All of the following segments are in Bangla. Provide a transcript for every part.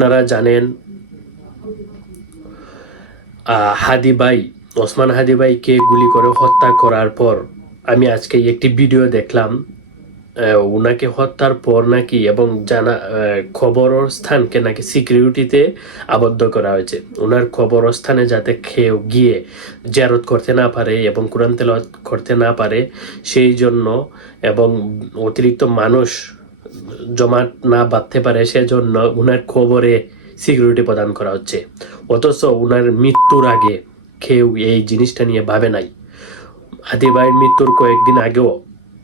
আপনারা জানেন হাদিবাই ওসমান হাদিবাইকে গুলি করে হত্যা করার পর আমি আজকে একটি ভিডিও দেখলাম। ওনাকে হত্যার পর নাকি এবং জানা আহ, খবরস্থানকে নাকি সিকিউরিটিতে আবদ্ধ করা হয়েছে। ওনার খবরস্থানে যাতে খেয়ে গিয়ে জারত করতে না পারে এবং কোরআন তেলাওয়াত করতে না পারে সেই জন্য এবং অতিরিক্ত মানুষ জমা না বাঁধতে পারে, সেজন্য উনার খবরে সিকিউরিটি প্রদান করা হচ্ছে। অথচ উনার মৃত্যুর আগে কেউ এই জিনিসটা নিয়ে ভাবে নাই। হাতিবাইয়ের মৃত্যুর কয়েকদিন আগেও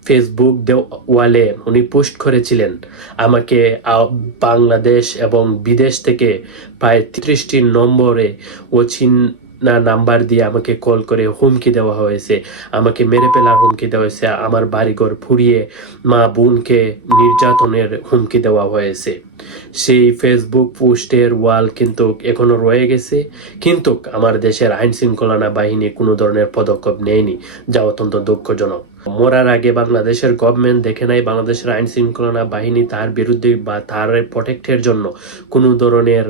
ফেসবুক ওয়ালে উনি পোস্ট করেছিলেন, আমাকে বাংলাদেশ এবং বিদেশ থেকে প্রায় ত্রিশটি নম্বরে অচিনা নাম্বার দিয়ে আমাকে কল করে হুমকি দেওয়া হয়েছে। আমাকে মেরে ফেলার হুমকি দেওয়া হয়েছে। আমার বাড়িঘর ফুরিয়ে মা বোনকে নির্যাতনের হুমকি দেওয়া হয়েছে। সেই ফেসবুক পোস্টের ওয়াল কিন্তু এখনও রয়ে গেছে। কিন্তু আমার দেশের আইন শৃঙ্খলা বাহিনী কোনো ধরনের পদক্ষেপ নেয়নি, যা অত্যন্ত দুঃখজনক। মরার আগে বাংলাদেশের গভর্নমেন্ট দেখে নাই বাংলাদেশের আইন শৃঙ্খলা বাহিনী তার বিরুদ্ধে বা তার প্রোটেক্টের জন্য কোনো ধরনের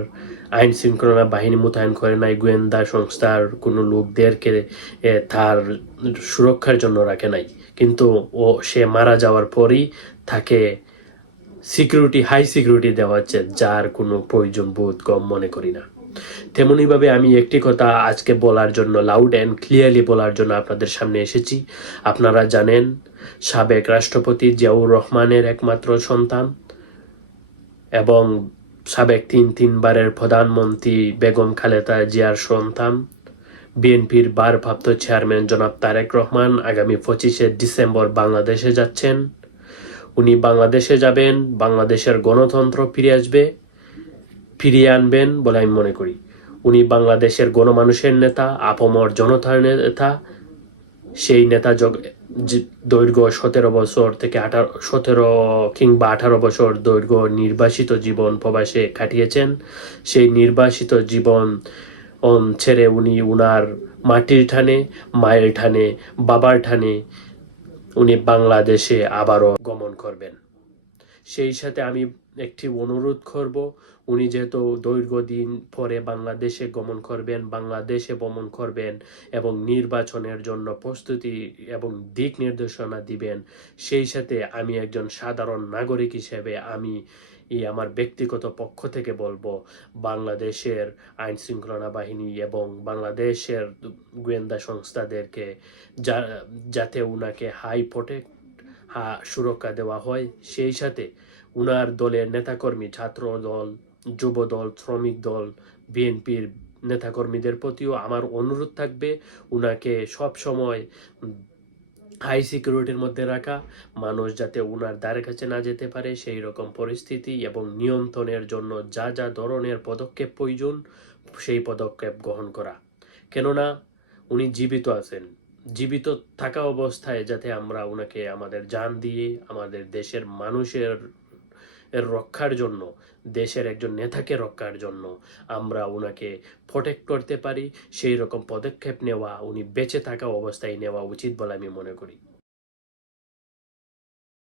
আইন শৃঙ্খলা বাহিনী মোতায়েন করে নাই, গোয়েন্দা সংস্থার কোনো লোকদেরকে তার সুরক্ষার জন্য রাখে নাই। কিন্তু ও, সে মারা যাওয়ার পরই তাকে সিকিউরিটি, হাই সিকিউরিটি দেওয়া হচ্ছে, যার কোনো প্রয়োজন বোধ কম মনে করি না। তেমনইভাবে আমি একটি কথা আজকে বলার জন্য লাউড অ্যান্ড ক্লিয়ারলি বলার জন্য আপনাদের সামনে এসেছি। আপনারা জানেন, সাবেক রাষ্ট্রপতি জিয়াউর রহমানের একমাত্র সন্তান এবং সাবেক তিন তিনবারের প্রধানমন্ত্রী বেগম খালেদা জিয়ার সন্তান। বিএনপির ভারপ্রাপ্ত চেয়ারম্যান জনাব তারেক রহমান আগামী পঁচিশে ডিসেম্বর বাংলাদেশে যাচ্ছেন। উনি বাংলাদেশে যাবেন, বাংলাদেশের গণতন্ত্র ফিরে আসবে, ফিরিয়ে আনবেন বলে আমি মনে করি। উনি বাংলাদেশের গণমানুষের নেতা, আপমর জনতার নেতা সেই নেতা দৈর্ঘ্য সতেরো বছর থেকে আঠারো, সতেরো কিংবা আঠারো বছর দৈর্ঘ্য নির্বাসিত জীবন প্রবাসে কাটিয়েছেন। সেই নির্বাসিত জীবন ছেড়ে উনি উনার মাটির ঠানে, মায়ের ঠানে, বাবার ঠানে উনি বাংলাদেশে আবারও গমন করবেন। সেই সাথে আমি একটি অনুরোধ করব। উনি যেহেতু দৈর্ঘ্য দিন পরে বাংলাদেশে গমন করবেন, বাংলাদেশে ভ্রমণ করবেন এবং নির্বাচনের জন্য প্রস্তুতি এবং দিক নির্দেশনা দিবেন, সেই সাথে আমি একজন সাধারণ নাগরিক হিসেবে আমি এই আমার ব্যক্তিগত পক্ষ থেকে বলব, বাংলাদেশের আইন শৃঙ্খলা বাহিনী এবং বাংলাদেশের গোয়েন্দা সংস্থাদেরকে যা- যাতে উনাকে হাই প্রোটেক্ট সুরক্ষা দেওয়া হয়, সেই সাথে উনার দলের নেতাকর্মী ছাত্র দল যুব দল শ্রমিক দল বিএনপির নেতাকর্মীদের প্রতিও আমার অনুরোধ থাকবে উনাকে সব সময় হাই সিকিউরিটির মধ্যে রাখা, মানুষ যাতে উনার দ্বারের কাছে না যেতে পারে সেই রকম পরিস্থিতি এবং নিয়ন্ত্রণের জন্য যা যা ধরনের পদক্ষেপ প্রয়োজন, সেই পদক্ষেপ গ্রহণ করা। কেননা উনি জীবিত আছেন। জীবিত থাকা অবস্থায় যাতে আমরা ওনাকে আমাদের জান দিয়ে, আমাদের দেশের মানুষের রক্ষার জন্য, দেশের একজন নেতাকে রক্ষার জন্য আমরা ওনাকে প্রোটেক্ট করতে পারি। সেই রকম পদক্ষেপ নেওয়া, উনি বেঁচে থাকা অবস্থায় নেওয়া উচিত বলে আমি মনে করি।